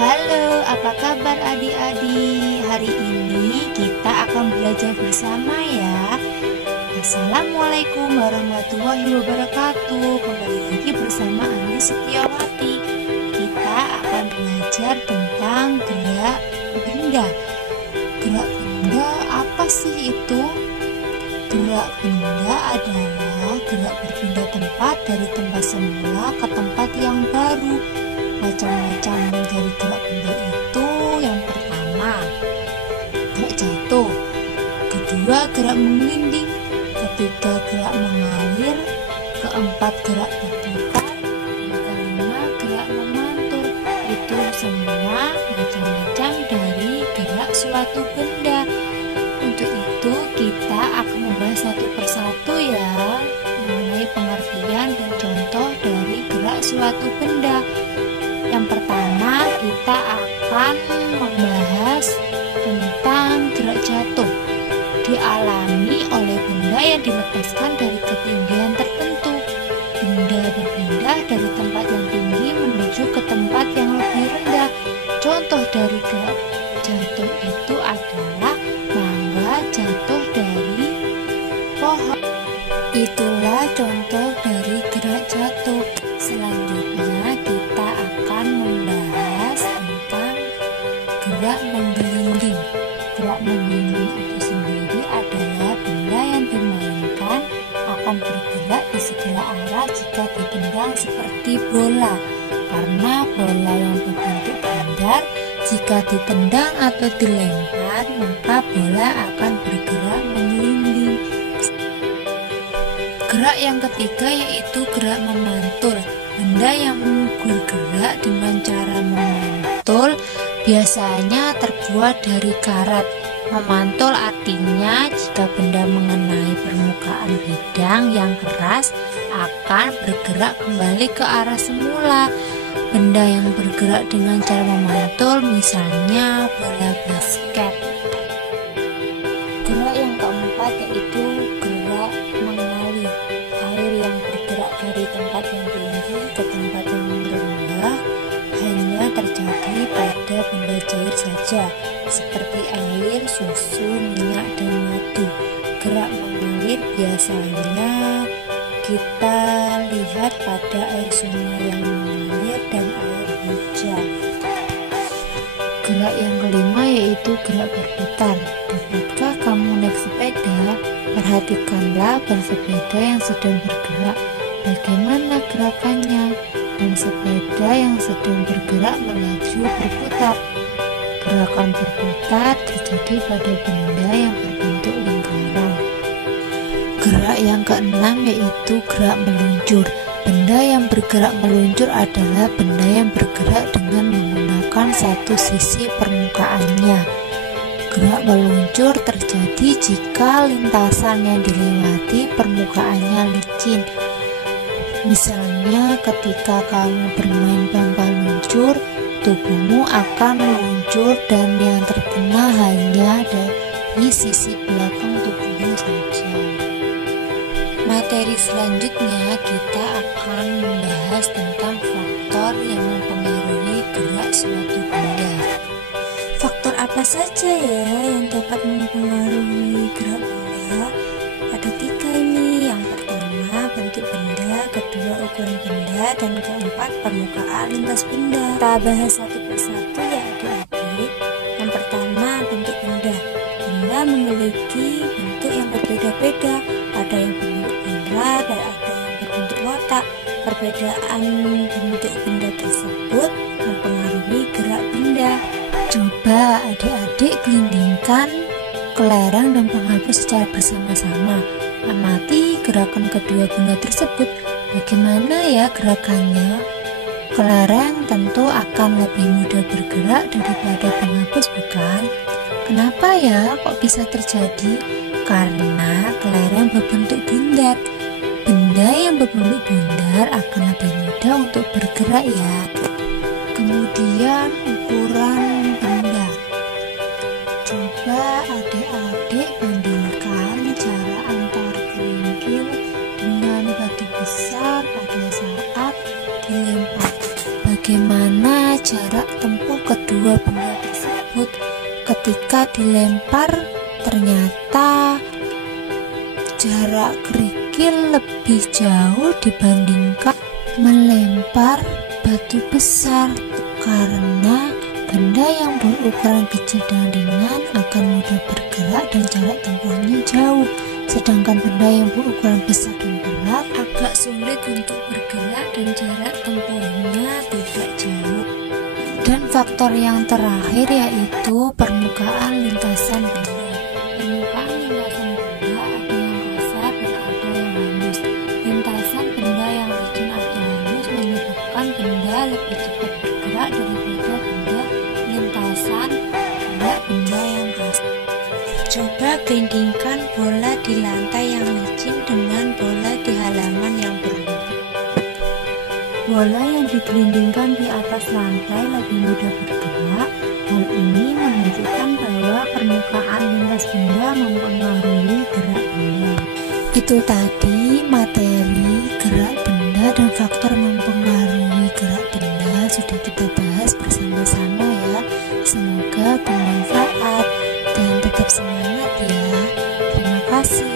Halo, apa kabar adik-adik? Hari ini kita akan belajar bersama ya. Assalamualaikum warahmatullahi wabarakatuh. Kembali lagi bersama Ani Setiawati. Kita akan belajar tentang gerak benda. Gerak benda apa sih itu? Gerak benda adalah gerak berpindah tempat dari tempat semula ke tempat yang baru. Macam-macam dari gerak benda itu: yang pertama, gerak jatuh; kedua, gerak menggelinding; ketiga, gerak mengalir; keempat, gerak berputar; yang kelima, gerak memantul. Itu semua macam-macam dari gerak suatu benda. Untuk itu kita akan membahas satu persatu ya, mengenai pengertian dan contoh dari gerak suatu benda. Yang pertama, kita akan membahas tentang gerak jatuh. Dialami oleh benda yang dilepaskan dari ketinggian tertentu. Benda berpindah dari tempat yang tinggi menuju ke tempat yang lebih rendah. Contoh dari gerak jatuh itu adalah mangga jatuh dari pohon. Itulah contoh dari gerak jatuh. Selanjutnya kita akan membahas tentang gerak menggelinding. Gerak menggelinding itu sendiri adalah benda yang dimainkan akan bergerak di segala arah jika ditendang seperti bola. Karena bola yang berbentuk bundar, jika ditendang atau dilempar, maka bola akan bergerak menggelinding. Gerak yang ketiga yaitu gerak memantul. Benda yang bergerak dengan cara memantul biasanya terbuat dari karat. Memantul artinya jika benda mengenai permukaan bidang yang keras akan bergerak kembali ke arah semula. Benda yang bergerak dengan cara memantul misalnya bola basket. Gerak yang keempat yaitu gerak mengalir. Air yang bergerak dari tempat yang tinggi ke tempat yang rendah hanya terjadi pada benda cair saja, seperti air, susu, minyak, dan madu. Gerak mengalir biasanya kita lihat pada air sungai yang mengalir dan air hujan. Gerak yang kelima yaitu gerak berputar. Dapatkah kamu naik sepeda? Perhatikanlah ban sepeda yang sedang bergerak. Bagaimana gerakannya? Ban sepeda yang sedang bergerak melaju berputar. Gerakan berputar terjadi pada benda yang berbentuk lingkaran. Gerak yang keenam yaitu gerak meluncur. Benda yang bergerak meluncur adalah benda yang bergerak dengan menggunakan satu sisi permukaannya. Gerak meluncur terjadi jika lintasan yang dilewati permukaannya licin. Misalnya ketika kamu bermain bangkai luncur, tubuhmu akan meluncur dan yang terkena hanya dari sisi belakang tubuhmu saja. Materi selanjutnya kita akan membahas tentang faktor yang mempengaruhi gerak suatu benda. Faktor apa saja ya yang dapat mempengaruhi gerak benda? Ada 3 ini. Yang pertama, bentuk benda; kedua, ukuran benda; dan keempat, permukaan lintas benda. Kita bahas satu persatu ya adik-adik. Yang pertama, bentuk benda. Benda memiliki bentuk yang berbeda-beda. Ada yang berbentuk bulat dan ada yang berbentuk kotak. Perbedaan bentuk benda tersebut mempengaruhi gerak benda. Coba adik-adik gelindingkan kelereng dan penghapus secara bersama-sama. Amati gerakan kedua benda tersebut. Bagaimana ya gerakannya? Kelereng tentu akan lebih mudah bergerak daripada penghapus, bukan? Kenapa ya kok bisa terjadi? Karena kelereng berbentuk bundar. Benda yang berbentuk bundar akan lebih mudah untuk bergerak ya. Kemudian ukuran benda. Coba adik-adik bandingkan cara antar kerikil dengan batu besar pada saat dilempar. Bagaimana jarak tempuh ke kedua benda tersebut ketika dilempar ternyata jarak kerikil lebih jauh dibandingkan melempar batu besar, karena benda yang berukuran kecil dan ringan akan mudah bergerak dan jarak tempuhnya jauh, sedangkan benda yang berukuran besar dan berat agak sulit untuk bergerak dan jarak tempuhnya tidak jauh. Dan faktor yang terakhir yaitu permukaan lintasan benda. Permukaan lintasan benda ada yang kasar dan ada yang halus. Lintasan benda yang licin atau halus menyebabkan benda lebih cepat bergerak daripada lintasan benda yang kasar. Coba bandingkan bola di lantai yang licin dengan bola di halaman yang berlumpur. Bola yang digelindingkan di atas lantai lebih mudah bergerak. Hal ini menunjukkan bahwa permukaan lintas benda mempengaruhi gerak benda. Itu tadi materi gerak benda dan faktor mempengaruhi gerak benda sudah kita bahas bersama-sama ya. Semoga bermanfaat dan tetap semangat ya. Terima kasih.